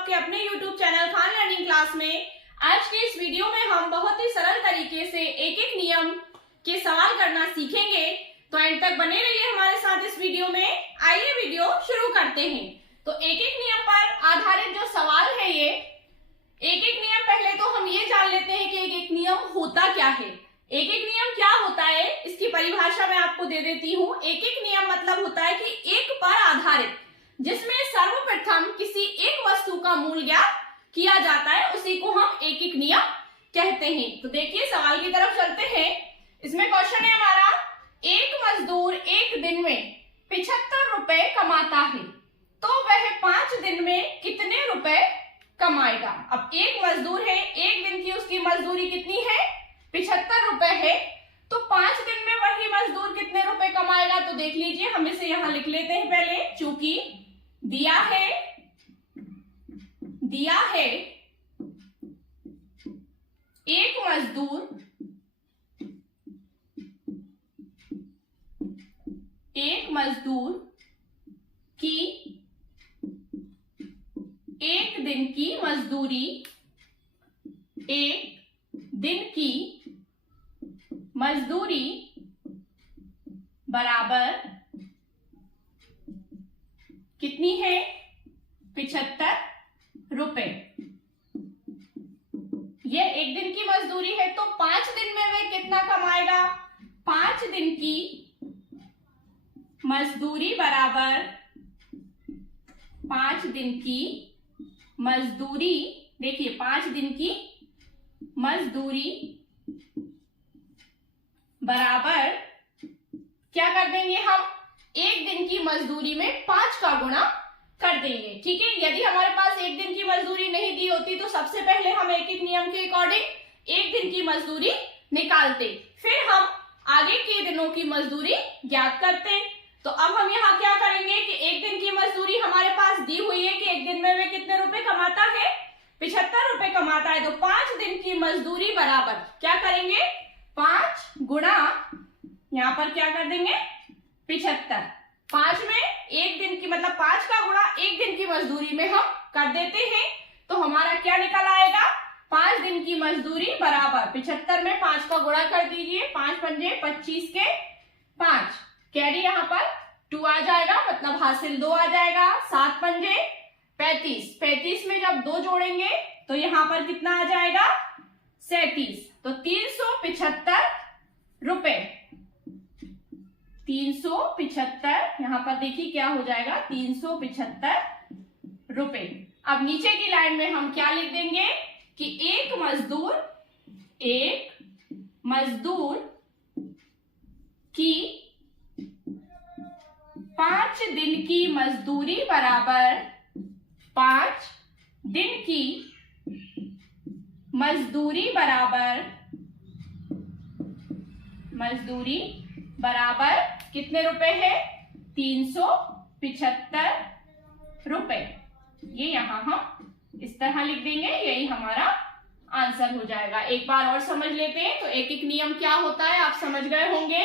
आपके अपने YouTube channel Khan learning class में। आज के इस वीडियो में हम बहुत ही सरल तरीके से एक एक नियम के सवाल करना सीखेंगे, तो एंड तक बने रहिए हमारे साथ इस वीडियो में। आइए वीडियो शुरू करते हैं। तो एक एक नियम पर आधारित जो सवाल है ये एक एक नियम, पहले तो हम ये जान लेते हैं कि एक एक नियम होता क्या है। एक एक नियम क्या होता है इसकी परिभाषा मैं आपको दे देती हूँ। एक एक नियम मतलब होता है कि एक पर आधारित, जिसमें सर्वप्रथम किसी एक वस्तु का मूल ज्ञात किया जाता है, उसी को हम एक एक नियम कहते हैं। तो देखिए सवाल की तरफ चलते हैं। इसमें क्वेश्चन है हमारा, एक मजदूर एक दिन में 75 रुपए कमाता है, तो वह 5 दिन में कितने रुपए कमाएगा। अब एक मजदूर है, एक दिन की उसकी मजदूरी कितनी है, 75 रुपए है, तो 5 दिन में वही मजदूर कितने रुपए कमाएगा। तो देख लीजिए, हम इसे यहां लिख लेते हैं पहले, चूंकि दिया है एक मजदूर की एक दिन की मजदूरी बराबर कितनी है, 75 रुपए। ये एक दिन की मजदूरी है, तो 5 दिन में वह कितना कमाएगा। 5 दिन की मजदूरी बराबर 5 दिन की मजदूरी, देखिए 5 दिन की मजदूरी बराबर क्या कर देंगे हम, एक दिन की मजदूरी में 5 का गुणा कर देंगे। ठीक है, यदि हमारे पास एक दिन की मजदूरी नहीं दी होती तो सबसे पहले हम एक एक नियम के अकॉर्डिंग एक दिन की मजदूरी निकालते, फिर हम आगे के दिनों की मजदूरी ज्ञात करते। तो अब हम यहाँ क्या करेंगे कि एक दिन की मजदूरी हमारे पास दी हुई है कि एक दिन में वे कितने रुपए कमाता है, 75 रुपए कमाता है, तो 5 दिन की मजदूरी बराबर क्या करेंगे, 5 गुणा, यहाँ पर क्या कर देंगे 75, 5 में एक दिन की मतलब 5 का गुणा एक दिन की मजदूरी में हम कर देते हैं, तो हमारा क्या निकल आएगा, 5 दिन की मजदूरी बराबर 75 में 5 का गुणा कर दीजिए, 5 पंजे 25 के 5, कैरी यहाँ पर 2 आ जाएगा, मतलब हासिल 2 आ जाएगा, 7 पंजे 35, 35 में जब 2 जोड़ेंगे तो यहाँ पर कितना आ जाएगा 37, तो 375 रुपए, 375, यहाँ पर देखिए क्या हो जाएगा 375 रुपए। अब नीचे की लाइन में हम क्या लिख देंगे कि एक मजदूर की 5 दिन की मजदूरी बराबर 5 दिन की मजदूरी बराबर कितने रुपए है, 375 रुपए। ये यहां हम इस तरह लिख देंगे, यही हमारा आंसर हो जाएगा। एक बार और समझ लेते हैं। तो एक एक नियम क्या होता है आप समझ गए होंगे।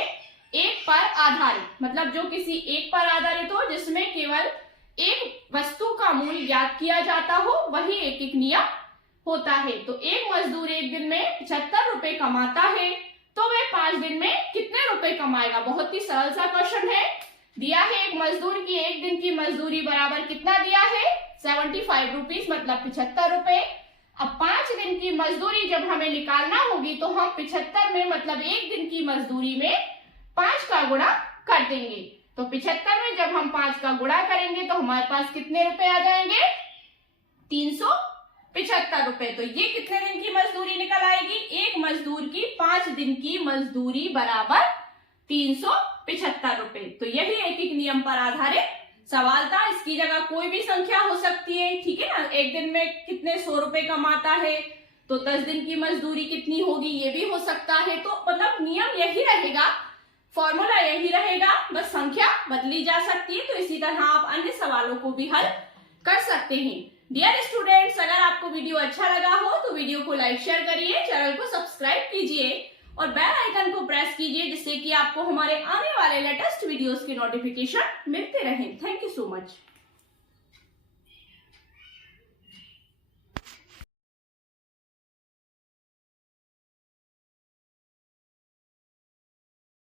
एक पर आधारित मतलब जो किसी एक पर आधारित हो, जिसमें केवल एक वस्तु का मूल ज्ञात किया जाता हो, वही एक एक नियम होता है। तो एक मजदूर एक दिन में 75 रुपए कमाता है, तो वह 5 दिन में कितने रुपए कमाएगा। बहुत ही सरल सा क्वेश्चन है। दिया है एक मजदूर की एक दिन की मजदूरी बराबर कितना दिया है, 75 रुपीज, मतलब 75 रुपए। अब 5 दिन की मजदूरी जब हमें निकालना होगी तो हम 75 में मतलब एक दिन की मजदूरी में 5 का गुणा कर देंगे। तो 75 में जब हम 5 का गुणा करेंगे तो हमारे पास कितने रुपए आ जाएंगे, 375 रुपए। तो ये कितने दिन की मजदूरी निकल आएगी, एक मजदूर की 5 दिन की मजदूरी बराबर 375 रुपए। तो यही एक एक नियम पर आधारित सवाल था। इसकी जगह कोई भी संख्या हो सकती है, ठीक है ना। एक दिन में कितने 100 रुपए कमाता है, तो 10 दिन की मजदूरी कितनी होगी, ये भी हो सकता है। तो मतलब नियम यही रहेगा, फॉर्मूला यही रहेगा, बस संख्या बदली जा सकती है। तो इसी तरह आप अन्य सवालों को भी हल कर सकते हैं। डियर स्टूडेंट्स, अगर आपको वीडियो अच्छा लगा हो तो वीडियो को लाइक शेयर करिए, चैनल को सब्सक्राइब कीजिए और बेल आइकन को प्रेस कीजिए, जिससे कि आपको हमारे आने वाले लेटेस्ट वीडियोस के नोटिफिकेशन मिलते रहें। Thank you so much.